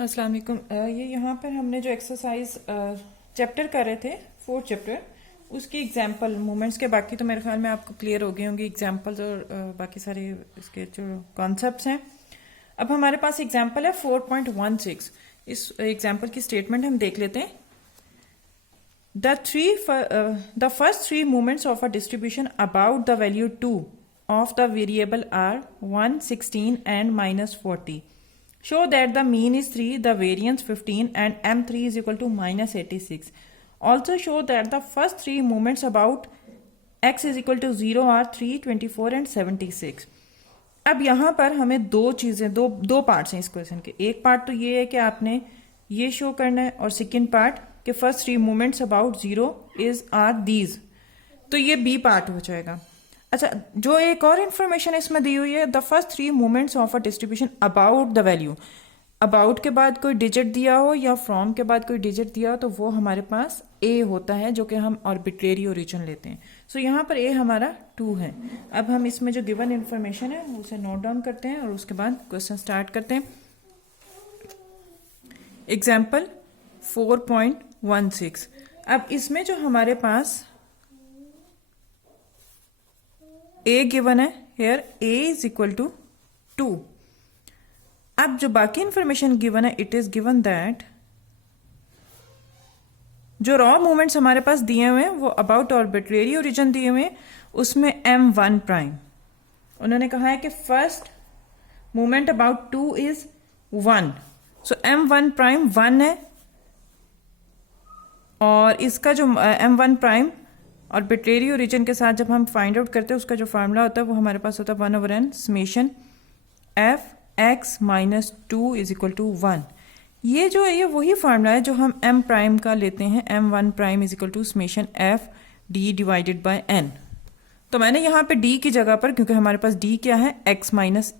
अस्सलाम वालेकुम। ये यहाँ पर हमने जो एक्सरसाइज चैप्टर कर रहे थे, 4th चैप्टर, उसकी एग्जांपल मूवमेंट्स के, बाकी तो मेरे ख्याल में आपको क्लियर हो गए होंगे एग्जांपल्स और बाकी सारे इसके जो कॉन्सेप्ट्स हैं। अब हमारे पास एग्जांपल है 4.16। इस एग्जांपल की स्टेटमेंट हम देख लेते हैं। The first three movements of a distribution about the value 2 of the variable are 1, 16 and minus 40. Show that the mean is 3, the variance 15 and M3 is equal to minus 86. Also show that the first three movements about x is equal to 0 are 3, 24 and 76. अब यहाँ पर हमें दो चीज़ें, दो parts हैं इस question के। एक पार्ट तो ये है कि आपने ये शो करना है, और सेकेंड पार्ट कि first three movements about 0 is are these. तो ये बी पार्ट हो जाएगा। अच्छा, जो एक और इन्फॉर्मेशन इसमें दी हुई है, the first three movements of a distribution about the value. About के बाद कोई डिजिट दिया हो या फ्रॉम के बाद कोई डिजिट दिया हो तो वो हमारे पास ए होता है, जो कि हम आर्बिट्रेरी ओरिजिन लेते हैं। सो यहाँ पर ए हमारा 2 है। अब हम इसमें जो गिवन इन्फॉर्मेशन है उसे नोट डाउन करते हैं और उसके बाद क्वेश्चन स्टार्ट करते हैं। एग्जाम्पल 4.16। अब इसमें जो हमारे पास ए गिवन है, here A is equal to 2। अब जो बाकी इंफॉर्मेशन गिवन है, इट इज गिवन दैट जो रॉ मूवमेंट्स हमारे पास दिए हुए हैं वो अबाउट आर्बिट्रेरी ओरिजिन दिए हुए हैं, उसमें M1 प्राइम उन्होंने कहा है कि first movement about 2 is 1। So M1 prime 1 है, और इसका जो M1 प्राइम आर्बिट्रेरी ओरिजिन के साथ जब हम फाइंड आउट करते हैं, उसका जो फार्मूला होता है वो हमारे पास होता है 1/n summation f(x - 2) is equal to 1। ये जो है ये वही फार्मूला है जो हम M प्राइम का लेते हैं, M1 prime is equal to summation f(d) divided by n। तो मैंने यहाँ पे d की जगह पर, क्योंकि हमारे पास d क्या है, x -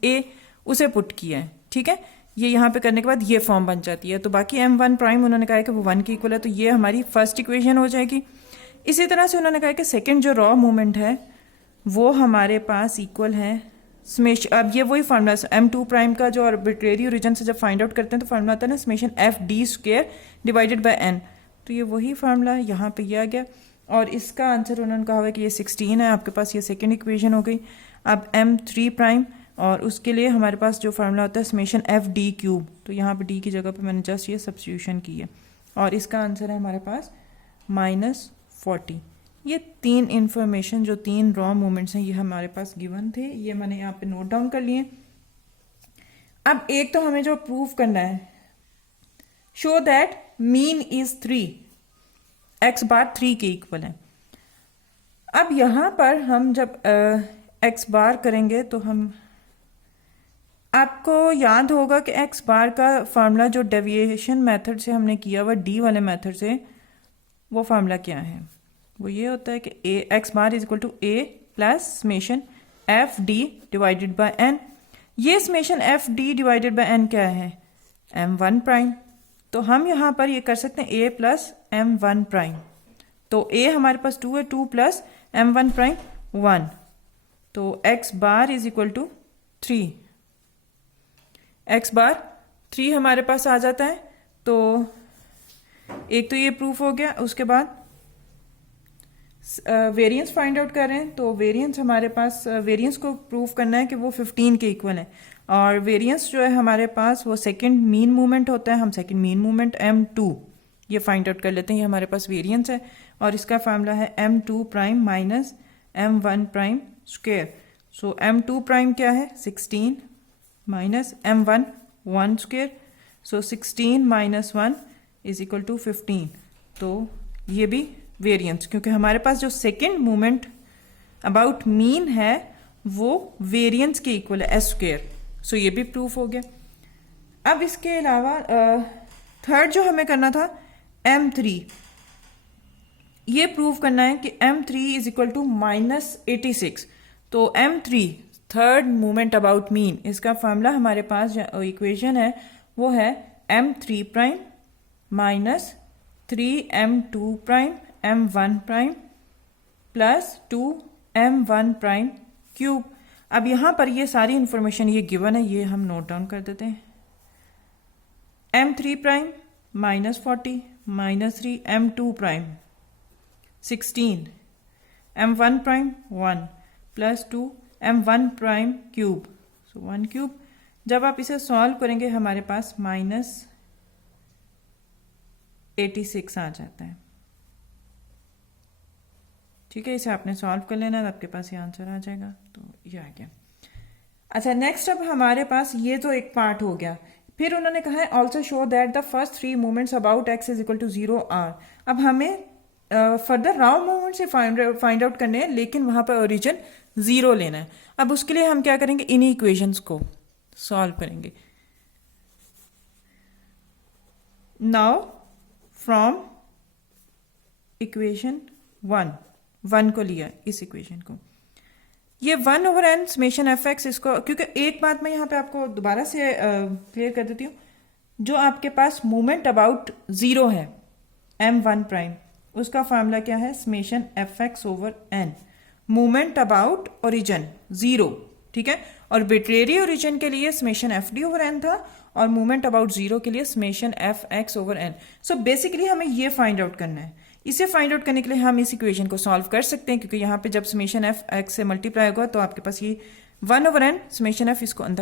a, उसे पुट किया है। ठीक है, ये यहाँ पे करने के बाद ये फॉर्म बन जाती है। तो बाकी M1 प्राइम उन्होंने कहा है कि वो 1 के इक्वल है, तो ये हमारी फर्स्ट इक्वेशन हो जाएगी। इसी तरह से उन्होंने कहा कि सेकंड जो रॉ मूवमेंट है वो हमारे पास इक्वल है समेशन। अब ये वही फार्मूला M2 प्राइम का जो आर्बिट्रेरी ओरिजिन से जब फाइंड आउट करते हैं तो फार्मूला आता है ना summation f(d)² divided by n। तो ये वही फार्मूला यहाँ पे ये आ गया, और इसका आंसर उन्होंने कहा है कि ये 16 है। आपके पास ये सेकेंड इक्वेशन हो गई। अब M3 प्राइम, और उसके लिए हमारे पास जो फार्मूला होता है समेशन f(d)³। तो यहाँ पे d की जगह पे मैंने जस्ट ये सब्स्टिट्यूशन की है, और इसका आंसर है हमारे पास -40। ये तीन इंफॉर्मेशन, जो तीन रॉ मूवमेंट्स हैं, ये हमारे पास गिवन थे। ये मैंने यहाँ पे नोट डाउन कर लिए। अब एक तो हमें जो प्रूव करना है, show that mean is 3, x bar 3 के इक्वल है। अब यहां पर हम जब x बार करेंगे तो हम, आपको याद होगा कि x बार का फार्मूला जो डेविएशन मेथड से हमने किया हुआ, d वाले मेथड से, वो फार्मूला क्या है? वो ये होता है कि x bar is equal to a plus summation f(d) divided by n। ये summation f(d) divided by n क्या है? M1 prime. तो हम यहाँ पर ये कर सकते हैं a प्लस M1 प्राइम। तो a हमारे पास 2 है, 2 प्लस M1 प्राइम 1। तो x bar is equal to 3। x bar 3 हमारे पास आ जाता है। तो एक तो ये प्रूफ हो गया। उसके बाद वेरिएंस फाइंड आउट कर रहे हैं, तो वेरिएंस हमारे पास, वेरिएंस को प्रूफ करना है कि वो 15 के इक्वल है, और वेरिएंस जो है हमारे पास वो सेकंड मीन मूवमेंट होता है। हम सेकंड मीन मूवमेंट M2 ये फाइंड आउट कर लेते हैं। ये हमारे पास वेरिएंस है, और इसका फार्मूला है M2 prime minus M1 prime square. So M2 prime क्या है? 16 minus M1 1 square. So 16 minus 1 is equal to 15। तो ये भी वेरिएंस, क्योंकि हमारे पास जो सेकेंड मूवमेंट अबाउट मीन है वो वेरिएंस के इक्वल है s²। सो ये भी प्रूफ हो गया। अब इसके अलावा थर्ड जो हमें करना था, M3, ये प्रूव करना है कि M3 इज इक्वल टू -86। तो M3 third movement about mean, इसका फार्मूला हमारे पास इक्वेशन है वो है M3 prime minus 3M2 prime M1 prime plus 2M1 prime cube. अब यहाँ पर ये सारी इंफॉर्मेशन ये गिवन है, ये हम नोट डाउन कर देते हैं। m3 prime minus 40 minus 3 m2 prime 16 m1 prime 1 plus 2 m1 prime cube, so 1 cube. जब आप इसे सॉल्व करेंगे हमारे पास माइनस 86 आ जाता है। ठीक है, इसे आपने सॉल्व कर लेना, आपके पास ये आंसर आ जाएगा। तो ये आ गया। अच्छा, नेक्स्ट अब हमारे पास ये तो एक पार्ट हो गया। फिर उन्होंने कहा है also show that the first 3 movements about X is equal to 0 R. अब हमें फर्दर राउंड मूवमेंट से फाइंड आउट करने हैं, लेकिन वहां पर ओरिजिन 0 लेना है। अब उसके लिए हम क्या करेंगे, इन्हीं इक्वेशंस को सॉल्व करेंगे। नाउ फ्रॉम इक्वेशन 1 को लिया, इस इक्वेशन को, ये 1/n समेशन एफ एक्स, इसको, क्योंकि एक बात मैं यहाँ पे आपको दोबारा से क्लियर कर देती हूँ, जो आपके पास मोमेंट अबाउट 0 है m1 प्राइम, उसका फार्मूला क्या है, summation F x over n। Moment about origin 0, ठीक है, और आर्बिट्रेरी ओरिजिन के लिए summation F D over n था, और मोमेंट अबाउट 0 के लिए summation F x over n। So basically हमें ये फाइंड आउट करना है। इसे फाइंड आउट करने के लिए हम इस इक्वेशन को सॉल्व कर सकते हैं, क्योंकि यहाँ पे जब समेशन एफ एक्स से मल्टीप्लाई होगा तो आपके पास ये 1/n समेशन एफ, इसको अंदर